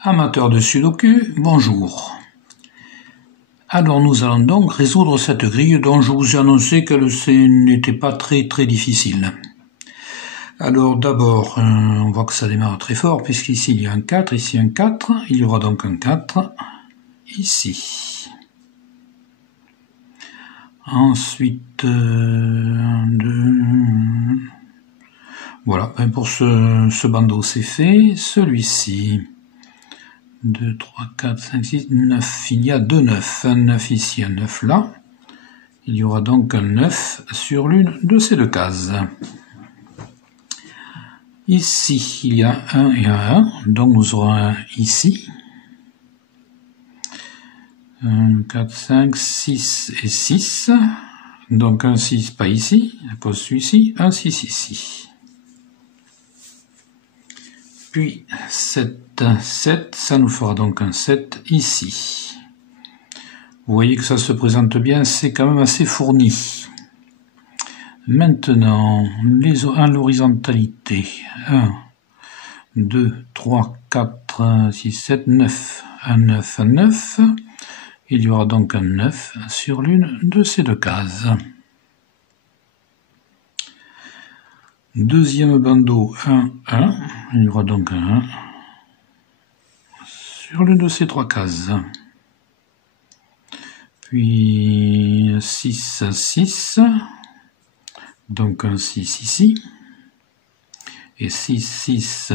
Amateurs de Sudoku, bonjour. Alors nous allons donc résoudre cette grille dont je vous ai annoncé qu'elle n'était pas très difficile. Alors d'abord, on voit que ça démarre très fort puisqu'ici il y a un 4, ici un 4, il y aura donc un 4 ici. Ensuite, 1, 2... Voilà, pour ce bandeau c'est fait. Celui-ci, 2, 3, 4, 5, 6, 9, il y a 2 9, un 9 ici, un 9 là. Il y aura donc un 9 sur l'une de ces deux cases. Ici, il y a 1 et un 1, donc nous aurons un ici. 1, 4, 5, 6 et 6. Donc un 6 pas ici, à cause de celui-ci, un 6 ici. Puis 7, 7, ça nous fera donc un 7 ici. Vous voyez que ça se présente bien, c'est quand même assez fourni. Maintenant, l'horizontalité. 1, 2, 3, 4, 6, 7, 9. Un 9, un 9. Il y aura donc un 9 sur l'une de ces deux cases. Deuxième bandeau, 1, 1. Il y aura donc un 1 sur l'une de ces trois cases. Puis 6, 6. Donc un 6 ici. Et 6, 6.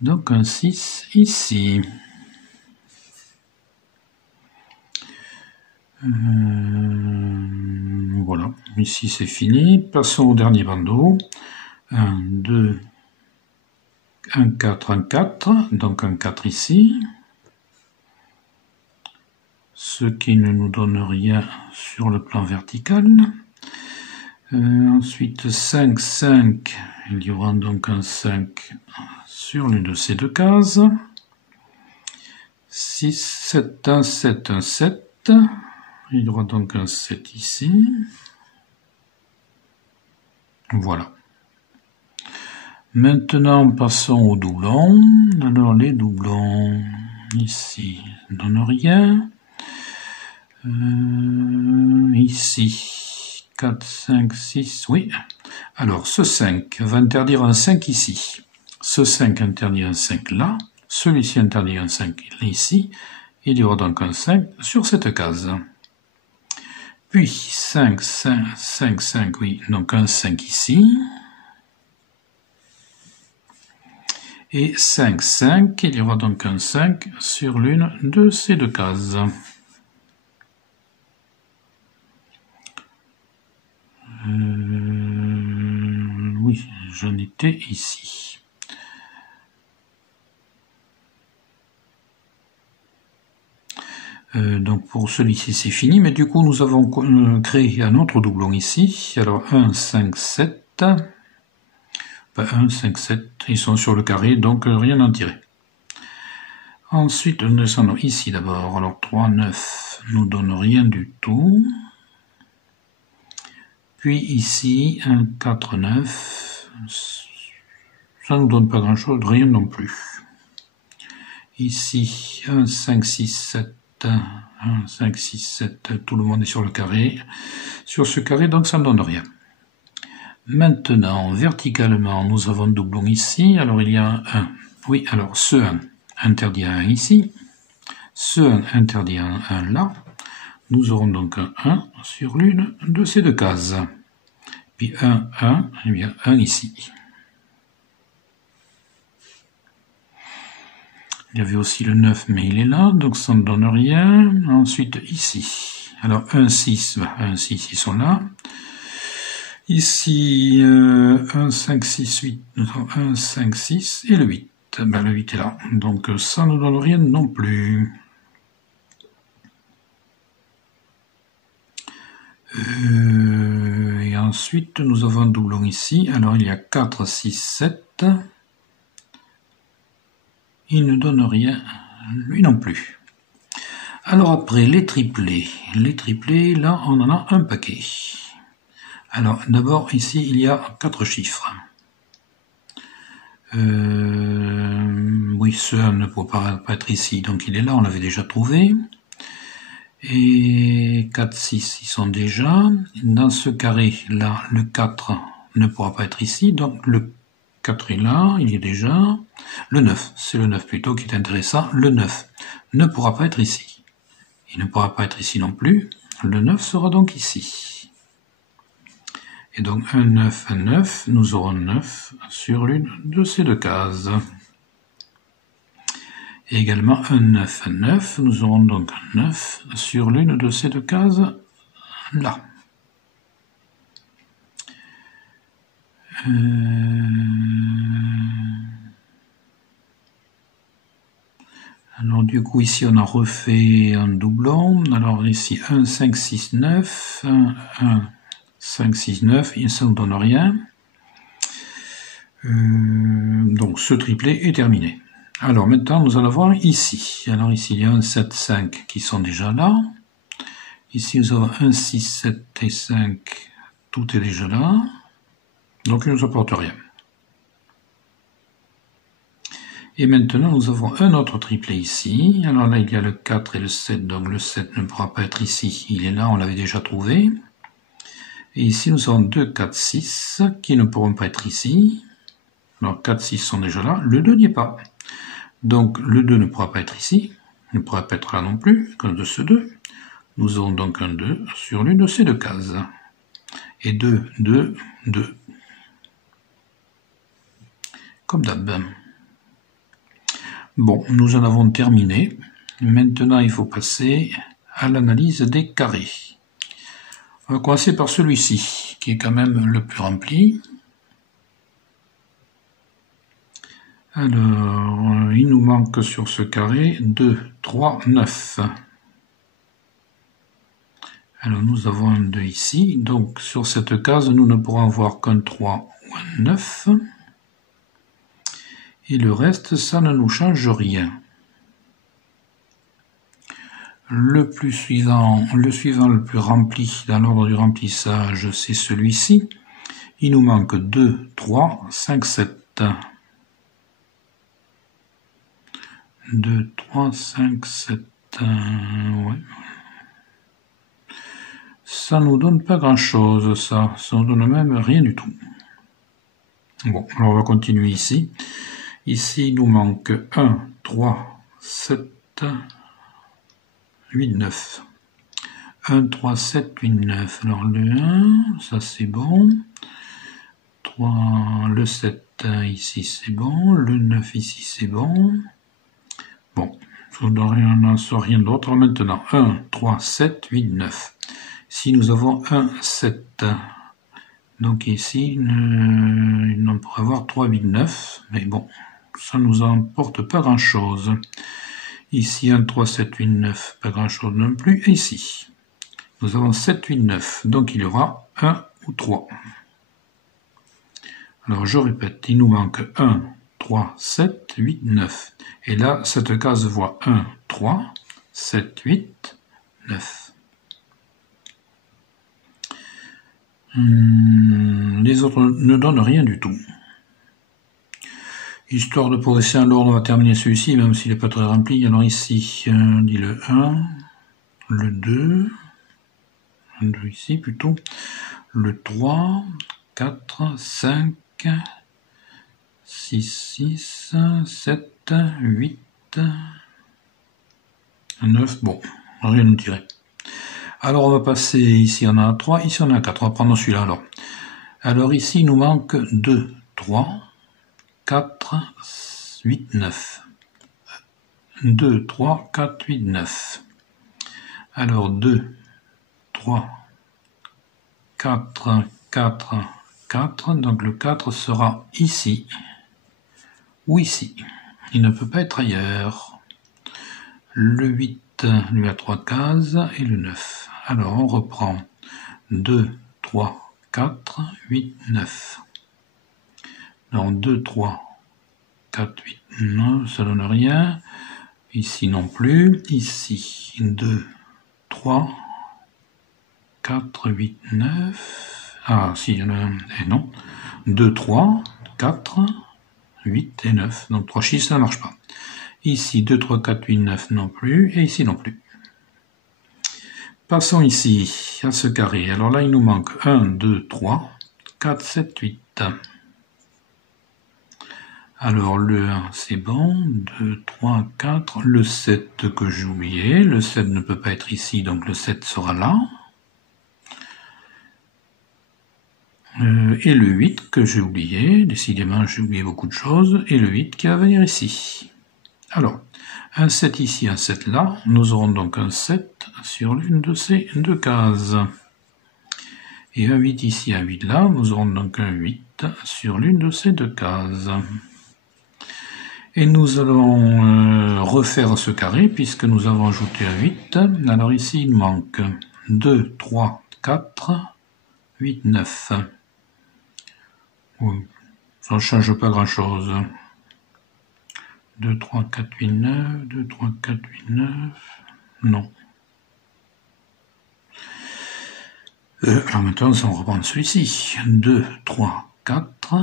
Donc un 6 ici. Voilà, ici c'est fini. Passons au dernier bandeau. 1, 2, 1, 4, 1, 4. Donc un 4 ici. Ce qui ne nous donne rien sur le plan vertical. Ensuite 5, 5. Il y aura donc un 5 sur l'une de ces deux cases. 6, 7, 1, 7, 1, 7. Il y aura donc un 7 ici. Voilà. Maintenant, passons aux doublons. Alors, les doublons, ici, ne donnent rien. Ici, 4, 5, 6, oui. Alors, ce 5 va interdire un 5 ici. Ce 5 interdit un 5 là. Celui-ci interdit un 5 ici. Il y aura donc un 5 sur cette case. Puis 5, 5, 5, 5, oui, donc un 5 ici. Et 5, 5, il y aura donc un 5 sur l'une de ces deux cases. Oui, j'en étais ici. Donc pour celui-ci c'est fini, mais du coup nous avons créé un autre doublon ici. Alors 1, 5, 7. 1, 5, 7, ils sont sur le carré, donc rien à en tirer. Ensuite nous descendons ici d'abord. Alors 3, 9 nous donne rien du tout. Puis ici 1, 4, 9. Ça ne nous donne pas grand chose, rien non plus. Ici 1, 5, 6, 7. 1, 5, 6, 7, tout le monde est sur le carré. Sur ce carré, donc ça ne donne rien. Maintenant, verticalement, nous avons un doublon ici. Alors il y a un 1. Oui, alors ce 1 interdit un 1 ici. Ce 1 interdit un 1 là. Nous aurons donc un 1 sur l'une de ces deux cases. Puis 1, 1, et bien 1 ici. Il y avait aussi le 9, mais il est là, donc ça ne donne rien. Ensuite, ici. Alors, 1, 6, 1, 6, ils sont là. Ici, 1, 5, 6, 8. Nous avons 1, 5, 6 et le 8. Le 8 est là. Donc, ça ne donne rien non plus. Et ensuite, nous avons un doublon ici. Alors, il y a 4, 6, 7. Il ne donne rien, lui non plus. Alors après, les triplés. Les triplés, là, on en a un paquet. Alors, d'abord, ici, il y a 4 chiffres. Oui, oui, ce 1 ne pourra pas être ici, donc il est là, on l'avait déjà trouvé. Et 4, 6, ils sont déjà. Dans ce carré-là, le 4 ne pourra pas être ici, donc le 4 est là, il y est déjà. Le 9, c'est le 9 plutôt qui est intéressant. Le 9 ne pourra pas être ici. Il ne pourra pas être ici non plus. Le 9 sera donc ici. Et donc 1, 9, 1, 9, nous aurons 9 sur l'une de ces deux cases. Et également un 9, un 9, nous aurons donc un 9 sur l'une de ces deux cases là. Alors du coup ici on a refait un doublon. Alors ici 1, 5, 6, 9, 1, 1, 5, 6, 9, et ça ne donne rien. Donc ce triplet est terminé. Alors maintenant nous allons voir ici. Alors ici il y a 1, 7, 5 qui sont déjà là. Ici nous avons 1, 6, 7 et 5, tout est déjà là. Donc il ne nous apporte rien. Et maintenant nous avons un autre triplet ici. Alors là il y a le 4 et le 7, donc le 7 ne pourra pas être ici. Il est là, on l'avait déjà trouvé. Et ici nous avons 2, 4, 6 qui ne pourront pas être ici. Alors 4, 6 sont déjà là, le 2 n'y est pas. Donc le 2 ne pourra pas être ici, ne pourra pas être là non plus, à cause de ce 2. Nous aurons donc un 2 sur l'une de ces deux cases. Et 2, 2, 2. Comme d'hab. Bon, nous en avons terminé. Maintenant, il faut passer à l'analyse des carrés. On va commencer par celui-ci, qui est quand même le plus rempli. Alors, il nous manque sur ce carré 2, 3, 9. Alors, nous avons un 2 ici. Donc, sur cette case, nous ne pourrons avoir qu'un 3 ou un 9. Et le reste, ça ne nous change rien. Le suivant le plus rempli dans l'ordre du remplissage, c'est celui-ci. Il nous manque 2, 3, 5, 7. 2, 3, 5, 7. Ouais. Ça nous donne pas grand-chose, ça. Ça nous donne même rien du tout. Bon, alors on va continuer ici. Ici, il nous manque 1, 3, 7, 8, 9. 1, 3, 7, 8, 9. Alors le 1, ça c'est bon. 3, le 7 ici c'est bon. Le 9 ici c'est bon. Bon, on n'en sort rien d'autre maintenant. 1, 3, 7, 8, 9. Si nous avons 1, 7, donc ici, il n'en pourrait avoir 3, 8, 9. Mais bon, ça ne nous emporte pas grand-chose. Ici, 1, 3, 7, 8, 9, pas grand-chose non plus. Et ici, nous avons 7, 8, 9. Donc il y aura 1 ou 3. Alors je répète, il nous manque 1, 3, 7, 8, 9. Et là, cette case voit 1, 3, 7, 8, 9. Les autres ne donnent rien du tout. Histoire de progresser en l'ordre, on va terminer celui-ci, même s'il n'est pas très rempli. Alors ici, on dit le 1, le 2, ici plutôt, le 3, 4, 5, 6, 6, 7, 8, 9, bon, rien ne tirer. Alors on va passer, ici on a 3, ici on a 4, on va prendre celui-là alors. Alors ici il nous manque 2, 3, 4, 8, 9. 2, 3, 4, 8, 9. Alors 2, 3, 4, 4, 4, donc le 4 sera ici ou ici. Il ne peut pas être ailleurs. Le 8 lui a 3 cases et le 9. Alors on reprend 2, 3, 4, 8, 9. Donc 2, 3, 4, 8, 9, ça donne rien. Ici non plus. Ici 2, 3, 4, 8, 9. Ah si, il y en a un. Et non. 2, 3, 4, 8 et 9. Donc 3 chiffres, ça ne marche pas. Ici, 2, 3, 4, 8, 9 non plus. Et ici non plus. Passons ici à ce carré. Alors là, il nous manque 1, 2, 3, 4, 7, 8. Alors le 1, c'est bon. 2, 3, 4. Le 7 que j'ai oublié. Le 7 ne peut pas être ici, donc le 7 sera là. Et le 8 que j'ai oublié. Décidément, j'ai oublié beaucoup de choses. Et le 8 qui va venir ici. Alors, un 7 ici, un 7 là. Nous aurons donc un 7 sur l'une de ces deux cases. Et un 8 ici, un 8 là. Nous aurons donc un 8 sur l'une de ces deux cases. Et nous allons refaire ce carré puisque nous avons ajouté un 8. Alors ici, il manque 2, 3, 4, 8, 9. Ça ne change pas grand-chose. 2, 3, 4, 8, 9. 2, 3, 4, 8, 9. Non. Alors maintenant, on va reprendre celui-ci. 2, 3, 4.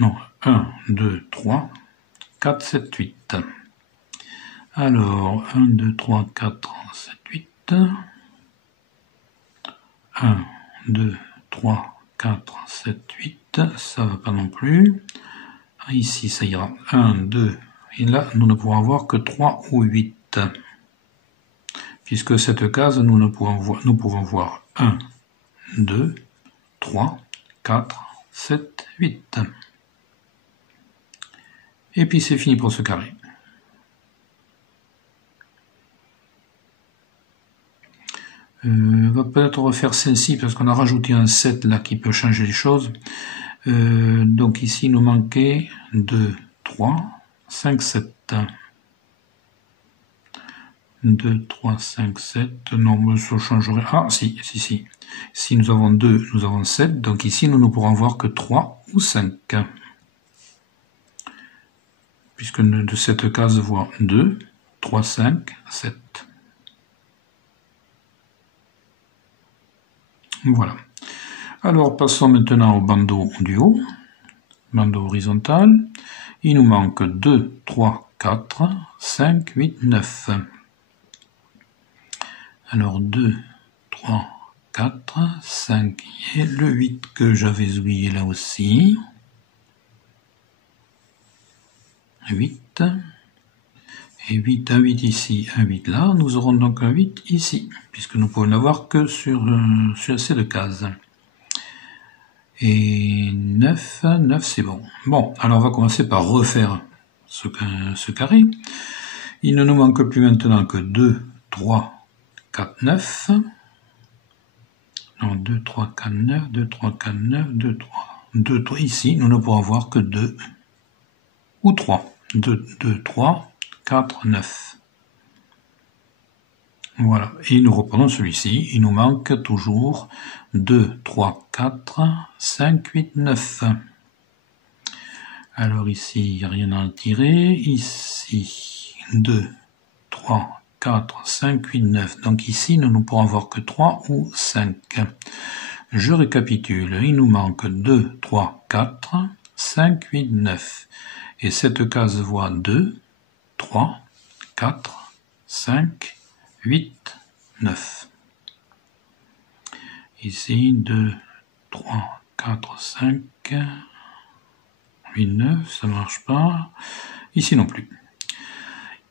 Non, 1, 2, 3, 4, 7, 8. Alors, 1, 2, 3, 4, 7, 8. 1, 2, 3, 4, 7, 8. Ça ne va pas non plus. Ici, ça ira. 1, 2. Et là, nous ne pourrons avoir que 3 ou 8. Puisque cette case, nous pouvons voir 1, 2, 3, 4, 7, 8. Et puis c'est fini pour ce carré. On va peut-être refaire celle-ci parce qu'on a rajouté un 7 là qui peut changer les choses. Donc ici il nous manquait 2, 3, 5, 7. 2, 3, 5, 7. Non, mais ça changerait. Ah, si. Si nous avons 2, nous avons 7. Donc ici, nous ne pourrons voir que 3 ou 5. Puisque de cette case, voit 2, 3, 5, 7. Voilà. Alors, passons maintenant au bandeau du haut. Bandeau horizontal. Il nous manque 2, 3, 4, 5, 8, 9. Alors 2, 3, 4, 5 et le 8 que j'avais oublié là aussi. 8. Et 8, un 8 ici, un 8 là. Nous aurons donc un 8 ici, puisque nous pouvons l'avoir que sur ces deux cases. Et 9, 9 c'est bon. Bon, alors on va commencer par refaire ce carré. Il ne nous manque plus maintenant que 2, 3, 4, 9. Non, 2, 3, 4, 9, 2, 3, 4, 9, 2, 3. 2, 3. Ici, nous ne pourrons voir que 2 ou 3. 2, 2, 3, 4, 9. Voilà. Et nous reprenons celui-ci. Il nous manque toujours 2, 3, 4, 5, 8, 9. Alors ici, il n'y a rien à en tirer. Ici, 2, 3, 4, 5, 8, 9. Donc ici, nous ne pourrons avoir que 3 ou 5. Je récapitule. Il nous manque 2, 3, 4, 5, 8, 9. Et cette case voit 2, 3, 4, 5, 8, 9. Ici, 2, 3, 4, 5, 8, 9. Ça ne marche pas. Ici non plus.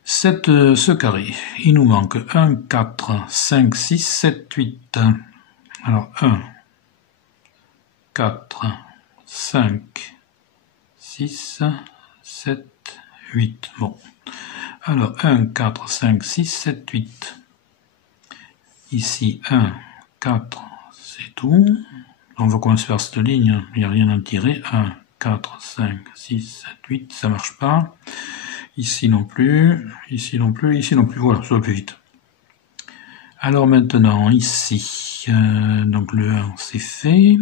Ce carré, il nous manque 1, 4, 5, 6, 7, 8. Alors 1, 4, 5, 6, 7, 8. Bon. Alors 1, 4, 5, 6, 7, 8. Ici 1, 4, c'est tout. On va commencer par cette ligne, il n'y a rien à tirer. 1, 4, 5, 6, 7, 8, ça ne marche pas. Ici non plus, ici non plus, ici non plus. Voilà, ça va plus vite. Alors maintenant, ici, donc le 1, c'est fait.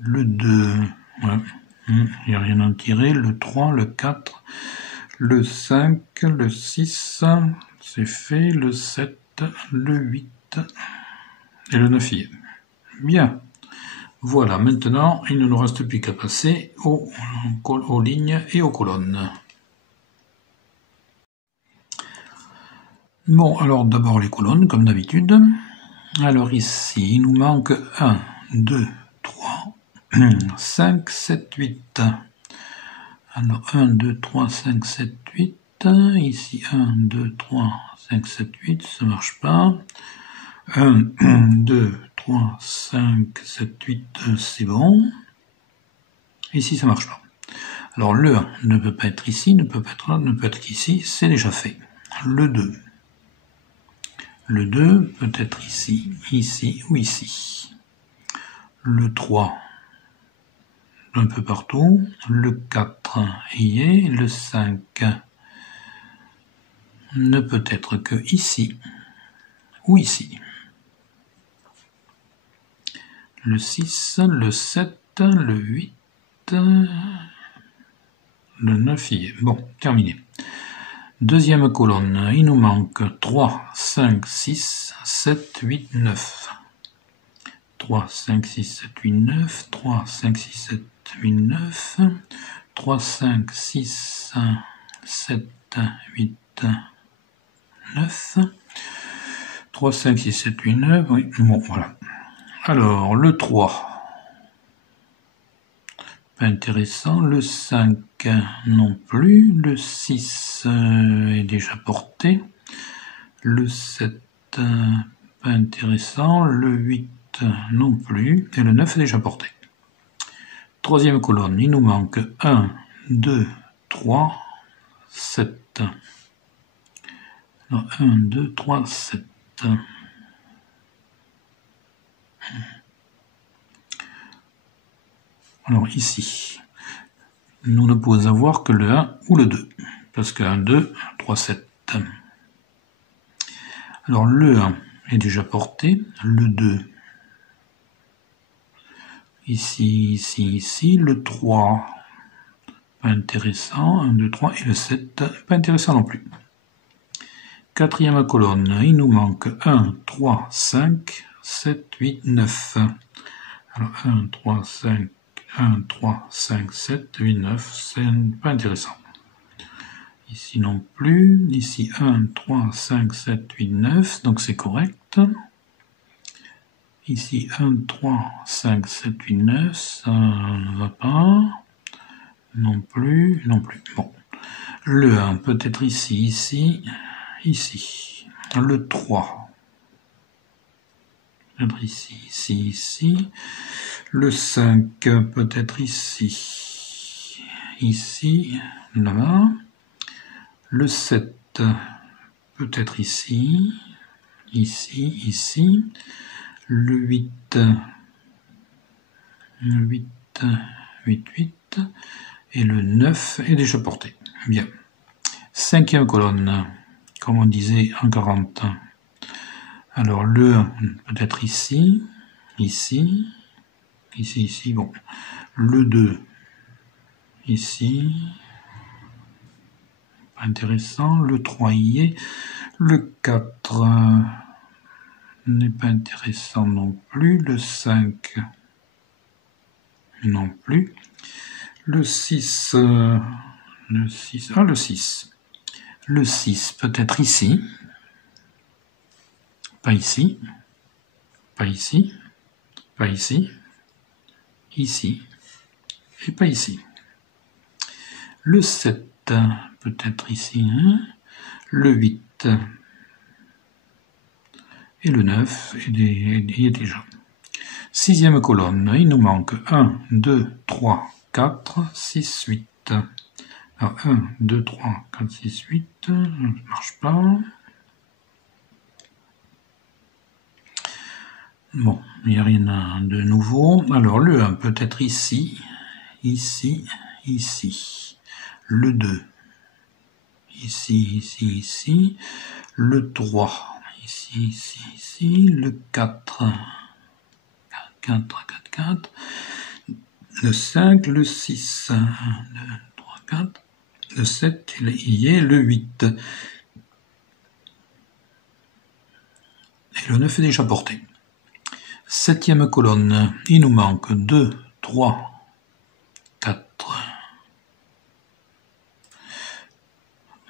Le 2, ouais, il n'y a rien à en tirer. Le 3, le 4, le 5, le 6, c'est fait. Le 7, le 8 et le 9. Bien. Voilà, maintenant, il ne nous reste plus qu'à passer aux lignes et aux colonnes. Bon, alors d'abord les colonnes, comme d'habitude. Alors ici, il nous manque 1, 2, 3, 5, 7, 8. Alors 1, 2, 3, 5, 7, 8. Ici 1, 2, 3, 5, 7, 8, ça marche pas. 1, 2, 3, 5, 7, 8, c'est bon. Ici, ça marche pas. Alors, le 1 ne peut pas être ici, ne peut pas être là, ne peut être ici, c'est déjà fait. Le 2. Le 2 peut être ici, ici ou ici. Le 3, un peu partout. Le 4 y est. Le 5 ne peut être que ici ou ici. Le 6, le 7, le 8, le 9 y est. Bon, terminé. Deuxième colonne, il nous manque 3, 5, 6, 7, 8, 9. 3, 5, 6, 7, 8, 9. 3, 5, 6, 7, 8, 9. 3, 5, 6, 7, 8, 9. 3, 5, 6, 7, 8, 9. Oui, bon, voilà. Alors, le 3. Pas intéressant. Le 5 non plus. Le 6 est déjà porté. Le 7 pas intéressant. Le 8 non plus. Et le 9 est déjà porté. Troisième colonne, il nous manque 1, 2, 3, 7. Alors, 1, 2, 3, 7. Alors ici, nous ne pouvons avoir que le 1 ou le 2, parce que 1, 2, 3, 7. Alors le 1 est déjà porté, le 2, ici, ici, ici, le 3, pas intéressant, 1, 2, 3, et le 7, pas intéressant non plus. Quatrième colonne, il nous manque 1, 3, 5, 7, 8, 9. Alors 1, 3, 5, 1, 3, 5, 7, 8, 9, c'est pas intéressant. Ici non plus, ici 1, 3, 5, 7, 8, 9, donc c'est correct. Ici 1, 3, 5, 7, 8, 9, ça ne va pas. Non plus, non plus. Bon. Le 1 peut être ici, ici, ici. Le 3 peut être ici, ici, ici. Le 5 peut être ici, ici, là-bas. Le 7 peut être ici, ici, ici. Le 8, 8, 8, 8. Et le 9 est déjà porté. Bien. Cinquième colonne, comme on disait en 40. Alors le 1 peut être ici, ici, ici, ici. Bon. Le 2, ici. Pas intéressant. Le 3 y est. Le 4 n'est pas intéressant non plus. Le 5 non plus. Le 6, le 6, ah le 6. Le 6 peut être ici. Pas ici. Pas ici. Pas ici. Ici. Et pas ici. Le 7 peut être ici. Le 8 et le 9 y est déjà. Sixième colonne, il nous manque 1, 2, 3, 4, 6, 8. Alors 1, 2, 3, 4, 6, 8, ça ne marche pas. Bon, il n'y a rien de nouveau. Alors le 1 peut être ici, ici, ici. Le 2, ici, ici, ici. Le 3, ici, ici, ici. Le 4, 4, 4, 4. Le 5, le 6, 1, 2, 3, 4. Le 7, il y est. Le 8. Et le 9 est déjà porté. Septième colonne, il nous manque 2, 3, 4,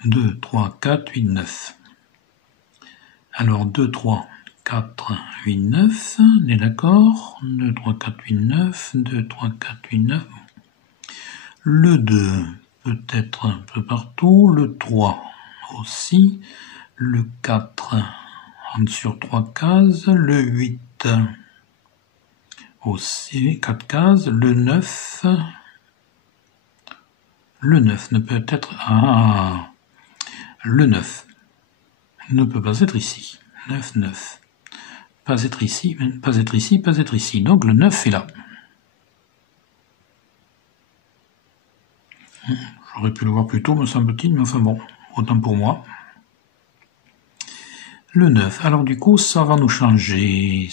2, 3, 4, 8, 9. Alors 2, 3, 4, 8, 9, on est d'accord? 2, 3, 4, 8, 9, 2, 3, 4, 8, 9. Le 2 peut être un peu partout, le 3 aussi, le 4 sur 3 cases, le 8 aussi 4 cases, le 9 ne peut être... Ah, le 9 ne peut pas être ici. 9, 9. Pas être ici, pas être ici, pas être ici. Donc le 9 est là. J'aurais pu le voir plus tôt, me semble-t-il, mais enfin bon, autant pour moi. Le 9. Alors du coup, ça va nous changer,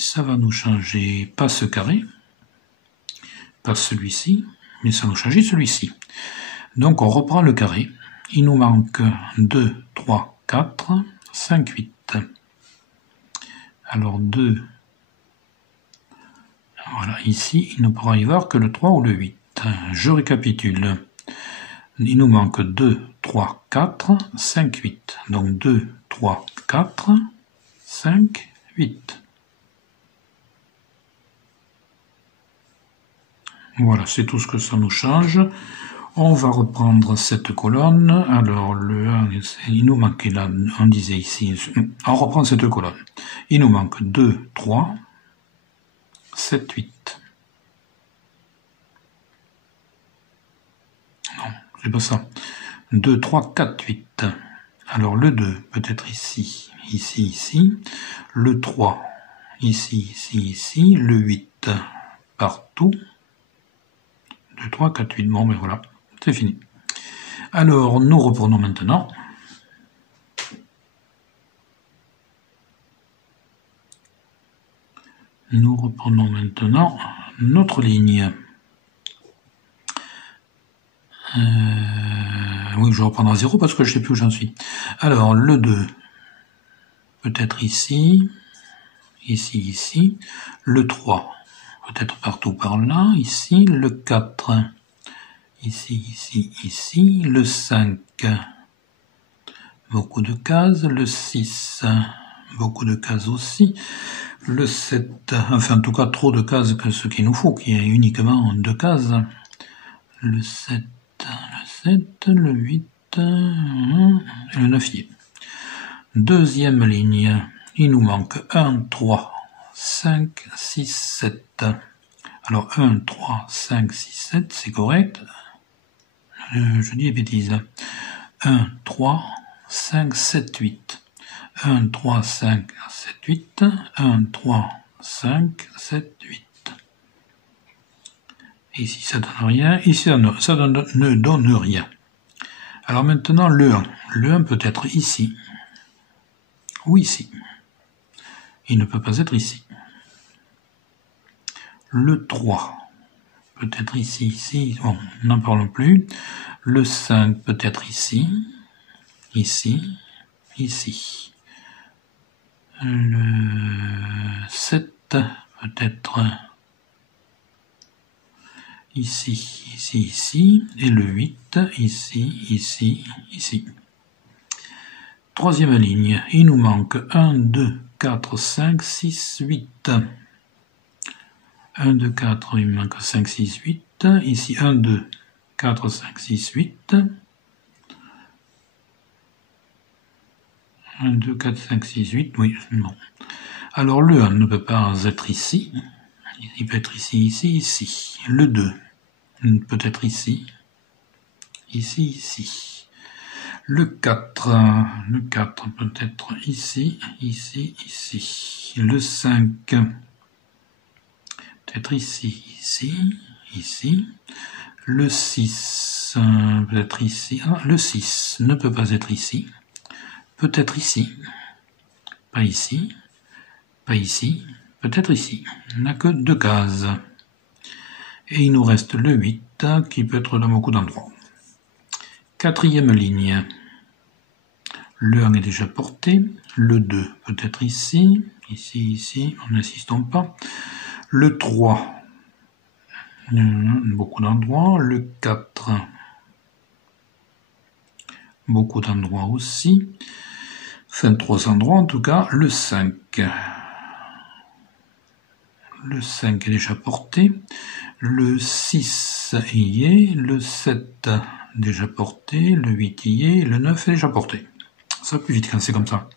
pas ce carré, pas celui-ci, mais ça va nous changer celui-ci. Donc on reprend le carré. Il nous manque 2, 3, 4, 5, 8. Alors 2, voilà, ici, il ne pourra y avoir que le 3 ou le 8. Je récapitule. Il nous manque 2, 3, 4, 5, 8. Donc 2, 3, 4, 5, 8. Voilà, c'est tout ce que ça nous change. On va reprendre cette colonne. Alors le 1, il nous manquait là, on disait ici, on reprend cette colonne. Il nous manque 2, 3, 7, 8. Non, c'est pas ça. 2, 3, 4, 8. Alors le 2 peut être ici, ici, ici. Le 3, ici, ici, ici. Le 8, partout. 2, 3, 4, 8. Bon, mais voilà, c'est fini. Alors, nous reprenons maintenant. Nous reprenons maintenant notre ligne. Oui, je reprends à 0 parce que je ne sais plus où j'en suis. Alors, le 2 peut être ici, ici, ici. Le 3 peut être partout par là, ici. Le 4, ici, ici, ici. Le 5, beaucoup de cases. Le 6, beaucoup de cases aussi. Le 7, enfin en tout cas trop de cases que ce qu'il nous faut, qui est uniquement 2 cases. Le 7, le 8, et le 9 y est. Deuxième ligne, il nous manque 1, 3, 5, 6, 7. Alors 1, 3, 5, 6, 7, c'est correct. Je dis des bêtises. 1, 3, 5, 7, 8. 1, 3, 5, 7, 8. 1, 3, 5, 7, 8. Ici, ça donne rien. Ici, ça ne donne rien. Alors maintenant, le 1. Le 1 peut être ici ou ici. Il ne peut pas être ici. Le 3 peut être ici, ici. Bon, n'en parlons plus. Le 5 peut être ici, ici, ici. Le 7 peut être ici, ici, ici. Et le 8, ici, ici, ici. Troisième ligne, il nous manque 1, 2, 4, 5, 6, 8. 1, 2, 4, il me manque 5, 6, 8. Ici, 1, 2, 4, 5, 6, 8. 1, 2, 4, 5, 6, 8. Oui, non. Alors, le 1 ne peut pas être ici. Il peut être ici, ici, ici. Le 2 peut être ici, ici, ici. Le 4 peut être ici, ici, ici. Le 5 peut être ici, ici, ici. Le 6 peut être ici. Ah, le 6 ne peut pas être ici. Peut être ici. Pas ici. Pas ici. Peut-être ici. Il n'a que 2 cases. Et il nous reste le 8 qui peut être dans beaucoup d'endroits. Quatrième ligne. Le 1 est déjà porté. Le 2 peut être ici. Ici, n'insistons pas. Le 3, beaucoup d'endroits. Le 4, beaucoup d'endroits aussi. Enfin, 3 endroits en tout cas. Le 5. Le 5 est déjà porté. Le 6 y est. Le 7 déjà porté. Le 8 y est. Le 9 est déjà porté. Ça va plus vite quand c'est comme ça.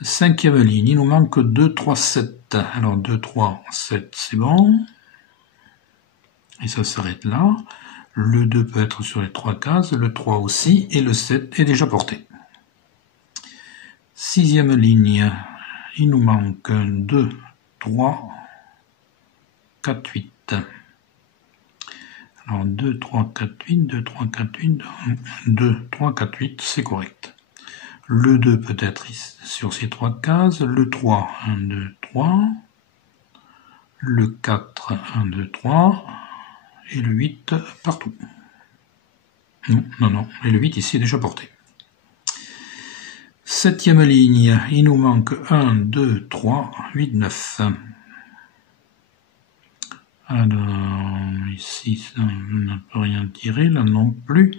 5e ligne, il nous manque 2, 3, 7. Alors 2, 3, 7, c'est bon. Et ça s'arrête là. Le 2 peut être sur les 3 cases, le 3 aussi, et le 7 est déjà porté. 6e ligne, il nous manque 2, 3, 4, 8. Alors 2, 3, 4, 8, 2, 3, 4, 8, 2, 3, 4, 8, c'est correct. Le 2 peut être sur ces 3 cases, le 3, 1, 2, 3, le 4, 1, 2, 3, et le 8 partout. Non, et le 8 ici est déjà porté. 7e ligne, il nous manque 1, 2, 3, 8, 9. Alors, ici, on n'a pas rien tiré, là non plus.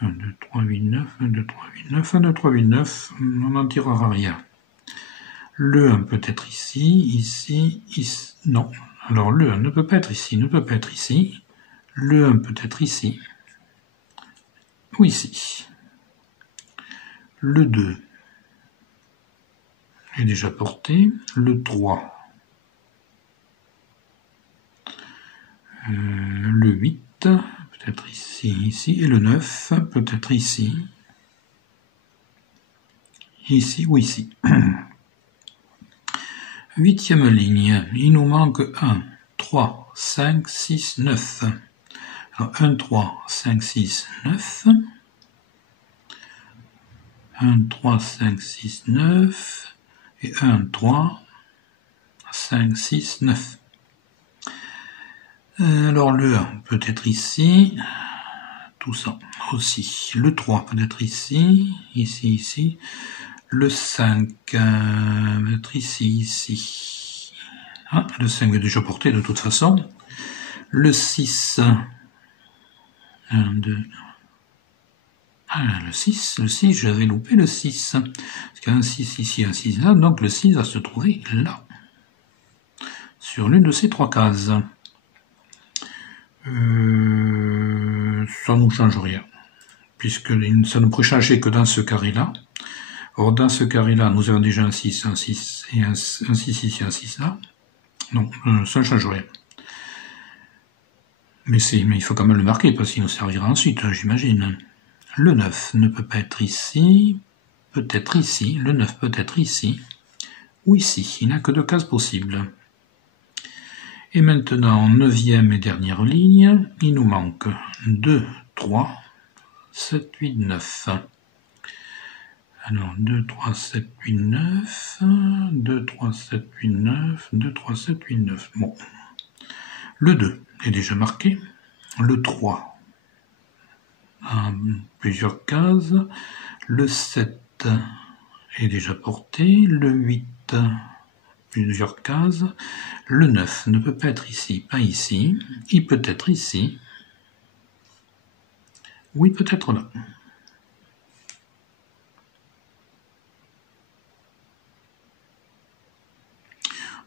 1, 2, 3, 8, 9, 1, 2, 3, 8, 9, 1, 2, 3, 8, 9, on n'en tirera rien. Le 1 peut être ici, non. Alors le 1 ne peut pas être ici, ne peut pas être ici. Le 1 peut être ici, ou ici. Le 2 est déjà porté. Le 3, le 8, peut-être ici, et le 9 peut être ici ou ici. 8e ligne, il nous manque 1, 3, 5, 6, 9. Alors 1, 3, 5, 6, 9. 1, 3, 5, 6, 9. Et 1, 3, 5, 6, 9. Alors le 1 peut être ici, tout ça aussi. Le 3 peut être ici, ici. Le 5 peut être ici. Ah, le 5 est déjà porté de toute façon. Le 6, 1, 2. Ah, le 6, j'avais loupé le 6. Parce qu'il y a un 6 ici, un 6 là, donc le 6 va se trouver là. Sur l'une de ces 3 cases. Ça ne nous change rien. Puisque ça ne pourrait changer que dans ce carré-là. Or, dans ce carré-là, nous avons déjà un 6, un 6, et un 6 ici, un 6 là. Donc, ça ne change rien. Mais il faut quand même le marquer, parce qu'il nous servira ensuite, j'imagine. Le 9 ne peut pas être ici, peut-être ici, le 9 peut être ici, ou ici. Il n'y a que 2 cases possibles. Et maintenant, 9e et dernière ligne, il nous manque 2, 3, 7, 8, 9. Alors, 2, 3, 7, 8, 9, 2, 3, 7, 8, 9, 2, 3, 7, 8, 9. Bon. Le 2 est déjà marqué. Le 3 a plusieurs cases. Le 7 est déjà porté. Le 8, plusieurs cases. Le 9 ne peut pas être ici, pas ici. Il peut être ici. Oui, peut-être là.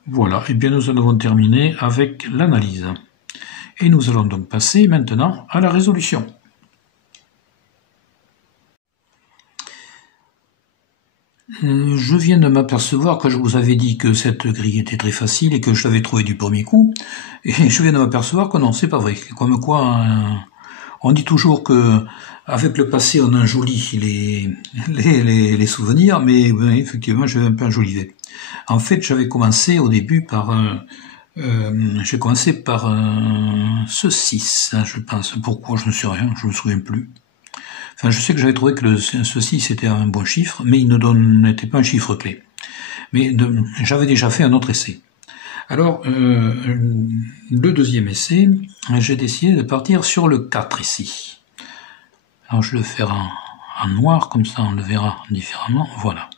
Voilà, et bien nous en avons terminé avec l'analyse. Et nous allons donc passer maintenant à la résolution. Je viens de m'apercevoir que je vous avais dit que cette grille était très facile et que je l'avais trouvée du premier coup. Et je viens de m'apercevoir que non, c'est pas vrai. Comme quoi, on dit toujours que avec le passé, on enjoulit les souvenirs, mais effectivement, j'avais un peu enjolivé. En fait, j'avais commencé au début par ce 6, hein, je pense. Pourquoi, je ne sais rien, je me souviens plus. Enfin, je sais que j'avais trouvé que ce 6 était un bon chiffre, mais il n'était pas un chiffre clé. Mais j'avais déjà fait un autre essai. Alors, le deuxième essai, j'ai décidé de partir sur le 4 ici. Alors, je vais le faire en noir, comme ça on le verra différemment. Voilà.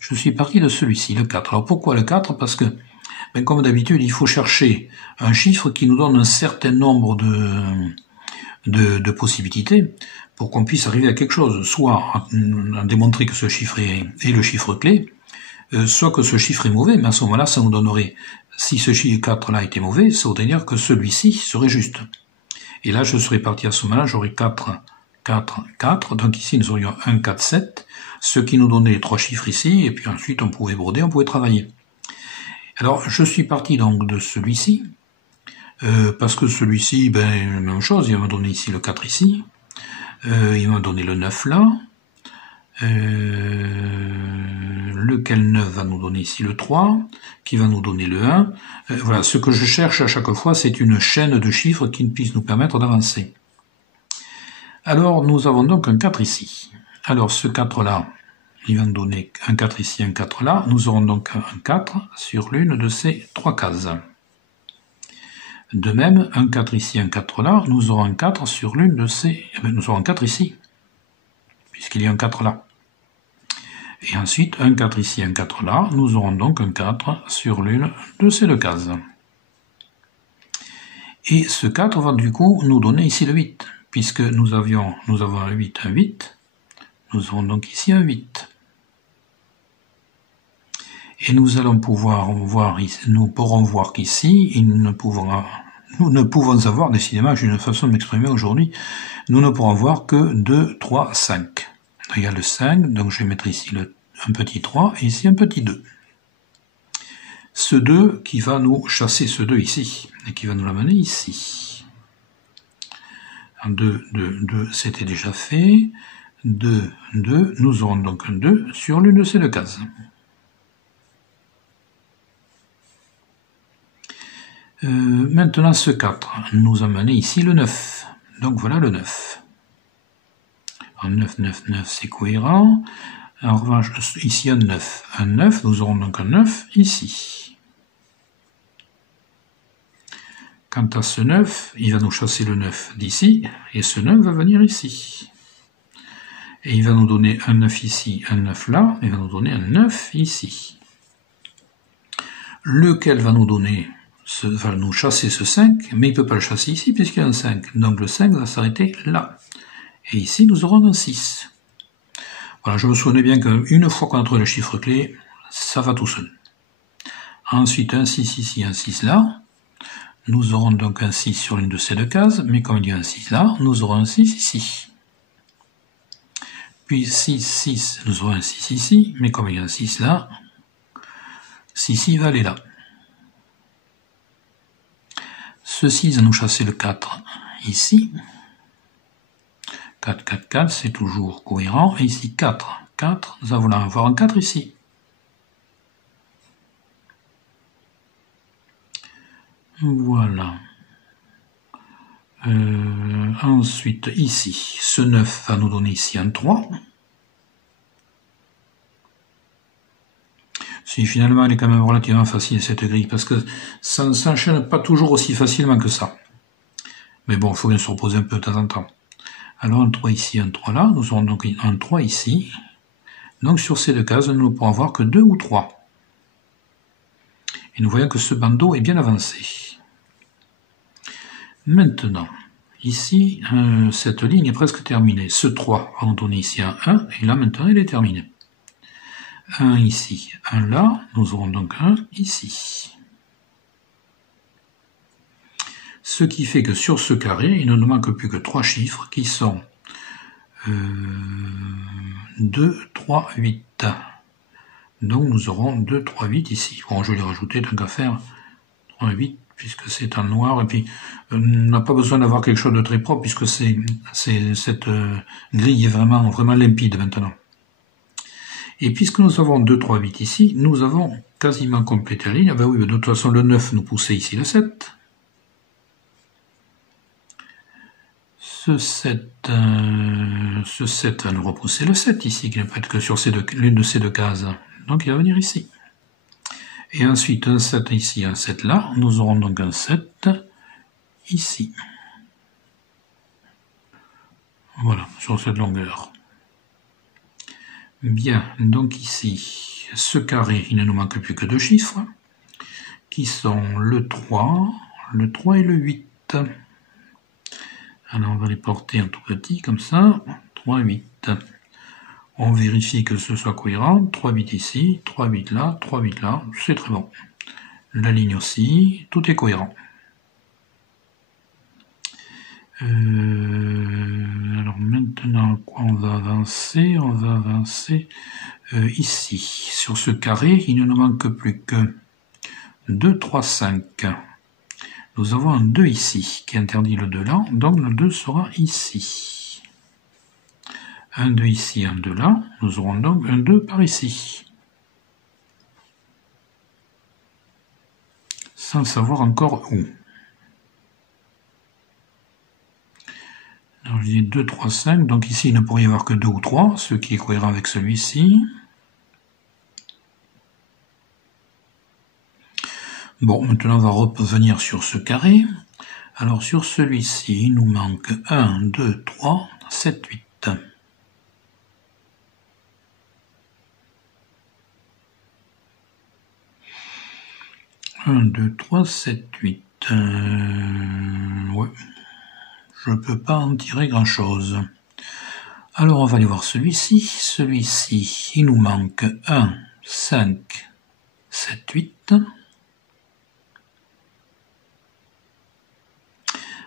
Je suis parti de celui-ci, le 4. Alors pourquoi le 4? Parce que, ben, comme d'habitude, il faut chercher un chiffre qui nous donne un certain nombre de possibilités pour qu'on puisse arriver à quelque chose, soit en démontrer que ce chiffre est le chiffre clé, soit que ce chiffre est mauvais, mais à ce moment-là, ça nous donnerait, si ce chiffre 4-là était mauvais, ça voudrait dire que celui-ci serait juste. Et là, je serais parti à ce moment-là, j'aurais 4, 4, 4, donc ici nous aurions 1, 4, 7, ce qui nous donnait les 3 chiffres ici, et puis ensuite on pouvait broder, on pouvait travailler. Alors, je suis parti donc de celui-ci, parce que celui-ci, ben, même chose, il va me donner ici le 4 ici, il va me donner le 9 là, lequel 9 va nous donner ici le 3, qui va nous donner le 1. Voilà, ce que je cherche à chaque fois, c'est une chaîne de chiffres qui puisse nous permettre d'avancer. Alors, nous avons donc un 4 ici. Alors, ce 4-là, il va nous donner un 4 ici, un 4 là. Nous aurons donc un 4 sur l'une de ces 3 cases. De même, un 4 ici, un 4 là, nous aurons un 4 sur l'une de ces... nous aurons un 4 ici, puisqu'il y a un 4 là. Et ensuite, un 4 ici, un 4 là, nous aurons donc un 4 sur l'une de ces 2 cases. Et ce 4 va du coup nous donner ici le 8, puisque nous avons un 8, nous aurons donc ici un 8. Et nous allons pouvoir voir, nous pourrons voir qu'ici, nous ne pouvons avoir, décidément, j'ai une façon de m'exprimer aujourd'hui, nous ne pourrons voir que 2, 3, 5. Il y a le 5, donc je vais mettre ici un petit 3 et ici un petit 2. Ce 2 qui va nous chasser ce 2 ici, et qui va nous l'amener ici. 2, 2, 2, c'était déjà fait. 2, 2, nous aurons donc un 2 sur l'une de ces 2 cases. Maintenant, ce 4 nous a mené ici le 9. Donc voilà le 9. En 9, 9, 9, c'est cohérent. En revanche, ici un 9. Un 9, nous aurons donc un 9 ici. Quant à ce 9, il va nous chasser le 9 d'ici, et ce 9 va venir ici. Et il va nous donner un 9 ici, un 9 là, il va nous donner un 9 ici. Lequel va nous donner, va nous chasser ce 5, mais il ne peut pas le chasser ici puisqu'il y a un 5. Donc le 5 va s'arrêter là. Et ici, nous aurons un 6. Voilà, je me souviens bien qu'une fois qu'on a trouvé le chiffre clé, ça va tout seul. Ensuite, un 6 ici, un 6 là. Nous aurons donc un 6 sur l'une de ces 2 cases, mais comme il y a un 6 là, nous aurons un 6 ici. Puis 6, 6, nous aurons un 6 ici, mais comme il y a un 6 là, 6 va aller là. Ce 6 va nous chasser le 4 ici. 4, 4, 4, c'est toujours cohérent. Et ici 4, 4, nous allons avoir un 4 ici. Voilà. Ensuite, ici, ce 9 va nous donner ici un 3. Si finalement elle est quand même relativement facile cette grille, parce que ça ne s'enchaîne pas toujours aussi facilement que ça. Mais bon, il faut bien se reposer un peu de temps en temps. Alors un 3 ici, un 3 là, nous aurons donc un 3 ici. Donc sur ces 2 cases, nous ne pourrons avoir que 2 ou 3. Et nous voyons que ce bandeau est bien avancé. Maintenant, ici, cette ligne est presque terminée. Ce 3 va nous donner ici un 1, et là maintenant il est terminé. 1 ici, 1 là, nous aurons donc 1 ici. Ce qui fait que sur ce carré, il ne nous manque plus que 3 chiffres qui sont 2, 3, 8. Donc nous aurons 2, 3, 8 ici. Bon, je vais les rajouter tant qu'à faire 3, 8, puisque c'est en noir. Et puis, on n'a pas besoin d'avoir quelque chose de très propre, puisque cette grille est vraiment limpide maintenant. Et puisque nous avons 2, 3, 8 ici, nous avons quasiment complété la ligne. Ah ben oui, de toute façon, le 9 nous poussait ici le 7. Ce 7 va nous repousser le 7 ici, qui ne peut être que sur l'une de ces 2 cases. Donc il va venir ici. Et ensuite, un 7 ici, un 7 là. Nous aurons donc un 7 ici. Voilà, sur cette longueur. Bien, donc ici, ce carré, il ne nous manque plus que deux chiffres, qui sont le 3 et le 8. Alors on va les porter en tout petit, comme ça, 3, 8. On vérifie que ce soit cohérent, 3, 8 ici, 3, 8 là, 3, 8 là, c'est très bon. La ligne aussi, tout est cohérent. Alors maintenant, quoi on va avancer? On va avancer ici. Sur ce carré, il ne nous manque plus que 2, 3, 5. Nous avons un 2 ici, qui interdit le 2 là, donc le 2 sera ici. Un 2 ici, un 2 là, nous aurons donc un 2 par ici. Sans savoir encore où. Alors je dis 2, 3, 5, donc ici il ne pourrait y avoir que 2 ou 3, ce qui est cohérent avec celui-ci. Bon, maintenant on va revenir sur ce carré. Alors sur celui-ci, il nous manque 1, 2, 3, 7, 8. 1, 2, 3, 7, 8. Ouais. Je ne peux pas en tirer grand-chose. Alors on va aller voir celui-ci. Celui-ci, il nous manque 1, 5, 7, 8.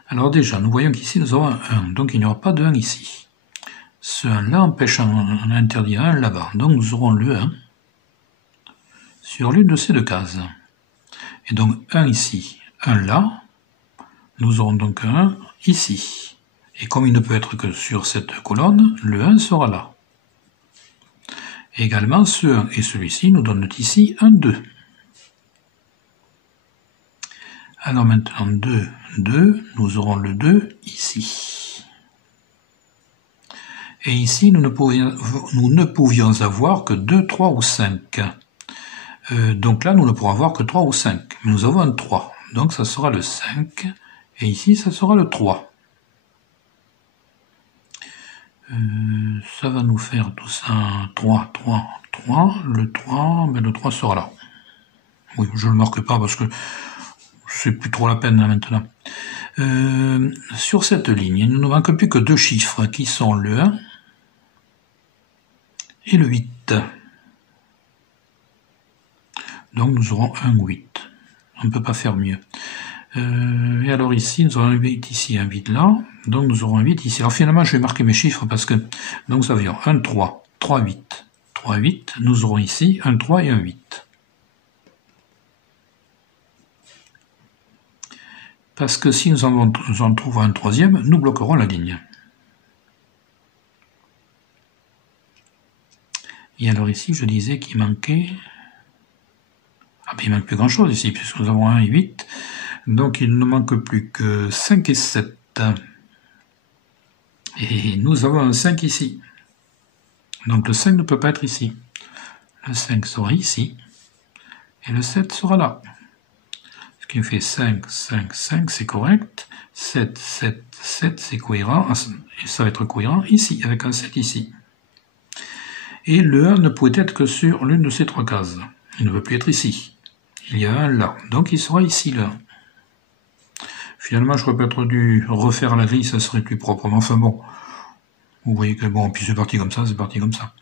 Alors déjà, nous voyons qu'ici nous avons un 1, donc il n'y aura pas de 1 ici. Ce 1-là empêche un interdit 1 là-bas, donc nous aurons le 1 sur l'une de ces deux cases. Et donc 1 ici, 1 là, nous aurons donc un 1 ici. Et comme il ne peut être que sur cette colonne, le 1 sera là. Et également, ce 1 et celui-ci nous donnent ici un 2. Alors maintenant, 2, 2, nous aurons le 2 ici. Et ici, nous ne pouvions avoir que 2, 3 ou 5. Donc là, nous ne pourrons avoir que 3 ou 5. Mais nous avons un 3. Donc ça sera le 5. Et ici, ça sera le 3. Ça va nous faire tout ça 3, 3, 3. Le 3, mais le 3 sera là. Oui, je ne le marque pas parce que c'est plus trop la peine là, maintenant. Sur cette ligne, il ne nous manque plus que deux chiffres qui sont le 1 et le 8. Donc nous aurons un 8. On ne peut pas faire mieux. Et alors ici, nous aurons un 8 ici, un 8 là. Donc nous aurons un 8 ici. Alors finalement, je vais marquer mes chiffres parce que donc nous avions un 3, 3, 8, 3, 8. Nous aurons ici un 3 et un 8. Parce que si nous en trouvons un troisième, nous bloquerons la ligne. Et alors ici, je disais qu'il manquait... Ah ben il ne manque plus grand chose ici, puisque nous avons 1 et 8. Donc il ne manque plus que 5 et 7. Et nous avons un 5 ici. Donc le 5 ne peut pas être ici. Le 5 sera ici. Et le 7 sera là. Ce qui fait 5, 5, 5, c'est correct. 7, 7, 7, c'est cohérent. Et ça va être cohérent ici, avec un 7 ici. Et le 1 ne pouvait être que sur l'une de ces trois cases. Il ne peut plus être ici. Il y a un là. Donc il sera ici, là. Finalement, je n'aurais peut-être dû refaire la grille, ça serait plus propre. Mais enfin bon, vous voyez que bon, puis c'est parti comme ça, c'est parti comme ça.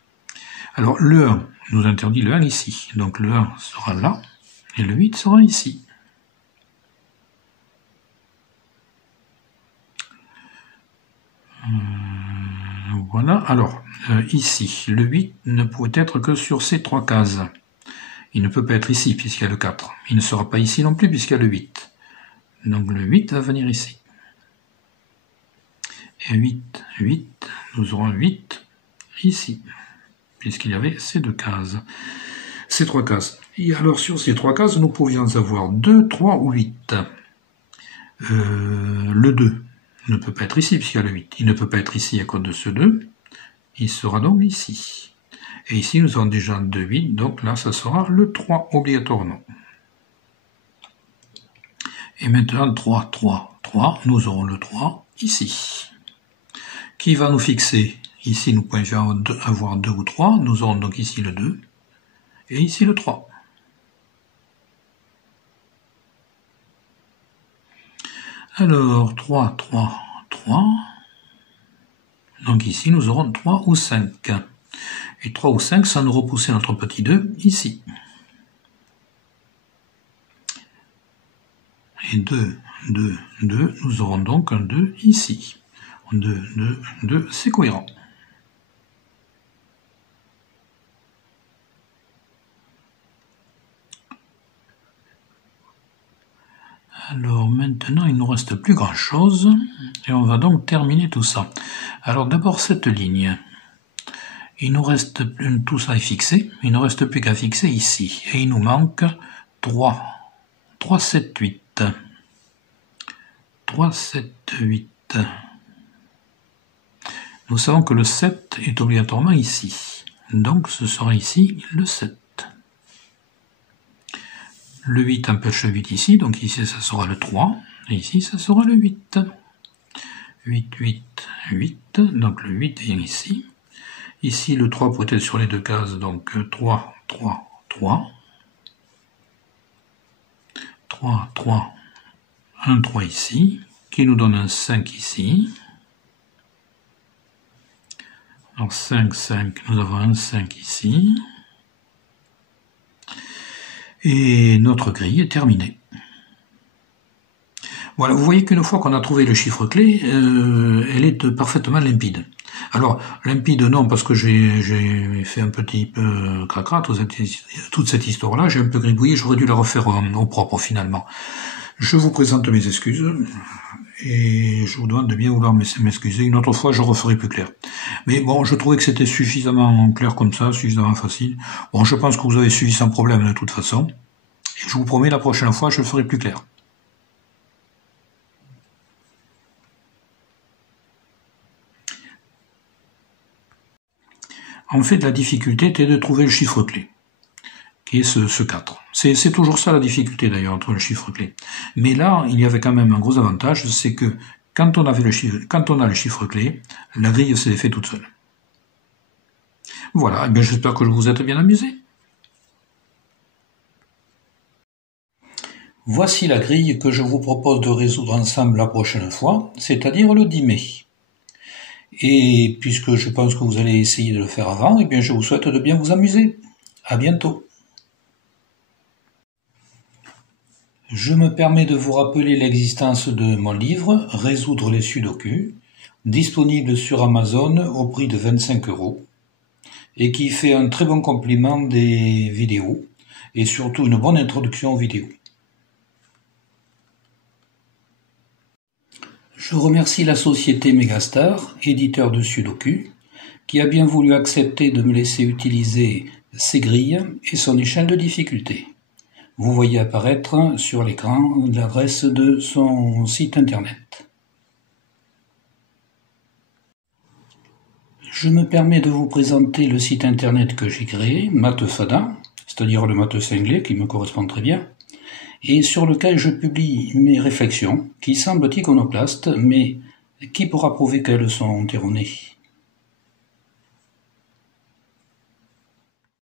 Alors le 1 nous interdit le 1 ici. Donc le 1 sera là, et le 8 sera ici. Voilà, alors ici, le 8 ne pouvait être que sur ces trois cases. Il ne peut pas être ici puisqu'il y a le 4. Il ne sera pas ici non plus puisqu'il y a le 8. Donc le 8 va venir ici. Et 8, 8, nous aurons 8 ici, puisqu'il y avait ces deux cases. Ces trois cases. Et alors sur ces trois cases, nous pouvions avoir 2, 3 ou 8. Le 2 ne peut pas être ici puisqu'il y a le 8. Il ne peut pas être ici à cause de ce 2. Il sera donc ici. Et ici, nous avons déjà 2, 8. Donc là, ça sera le 3 obligatoirement. Et maintenant, 3, 3, 3. Nous aurons le 3 ici. Qui va nous fixer Ici, nous pouvons avoir 2 ou 3. Nous aurons donc ici le 2 et ici le 3. Alors, 3, 3, 3. Donc ici, nous aurons 3 ou 5. Et 3 ou 5, ça nous repousser notre petit 2 ici. Et 2, 2, 2, nous aurons donc un 2 ici. 2, 2, 2, c'est cohérent. Alors maintenant, il ne nous reste plus grand chose, et on va donc terminer tout ça. Alors d'abord cette ligne. Il nous reste, tout ça est fixé, il ne reste plus qu'à fixer ici. Et il nous manque 3. 3, 7, 8. 3, 7, 8. Nous savons que le 7 est obligatoirement ici. Donc ce sera ici le 7. Le 8 empêche le 8 ici, donc ici ça sera le 3, et ici ça sera le 8. 8, 8, 8, donc le 8 vient ici. Ici le 3 peut être sur les deux cases, donc 3, 3, 3. 3, 3, 1, 3 ici, qui nous donne un 5 ici. Alors 5, 5, nous avons un 5 ici. Et notre grille est terminée. Voilà, vous voyez qu'une fois qu'on a trouvé le chiffre clé, elle est parfaitement limpide. Alors, limpide non, parce que j'ai fait un petit peu cracra, toute cette histoire-là, j'ai un peu gribouillé, j'aurais dû la refaire au propre finalement. Je vous présente mes excuses, et je vous demande de bien vouloir m'excuser. Une autre fois, je referai plus clair. Mais bon, je trouvais que c'était suffisamment clair comme ça, suffisamment facile. Bon, je pense que vous avez suivi sans problème de toute façon. Et je vous promets, la prochaine fois, je le ferai plus clair. En fait, la difficulté était de trouver le chiffre clé, qui est ce 4. C'est toujours ça la difficulté d'ailleurs, entre le chiffre clé. Mais là, il y avait quand même un gros avantage, c'est que quand on a le chiffre clé, la grille s'est faite toute seule. Voilà, et j'espère que vous êtes bien amusés. Voici la grille que je vous propose de résoudre ensemble la prochaine fois, c'est-à-dire le 10 mai. Et puisque je pense que vous allez essayer de le faire avant, eh bien je vous souhaite de bien vous amuser. À bientôt. Je me permets de vous rappeler l'existence de mon livre « Résoudre les sudoku », disponible sur Amazon au prix de 25 € et qui fait un très bon complément des vidéos et surtout une bonne introduction aux vidéos. Je remercie la société Megastar, éditeur de Sudoku, qui a bien voulu accepter de me laisser utiliser ses grilles et son échelle de difficulté. Vous voyez apparaître sur l'écran l'adresse de son site internet. Je me permets de vous présenter le site internet que j'ai créé, Mathefada, c'est-à-dire le matheux cinglé qui me correspond très bien, et sur lequel je publie mes réflexions qui semblent iconoclastes, mais qui pourra prouver qu'elles sont erronées.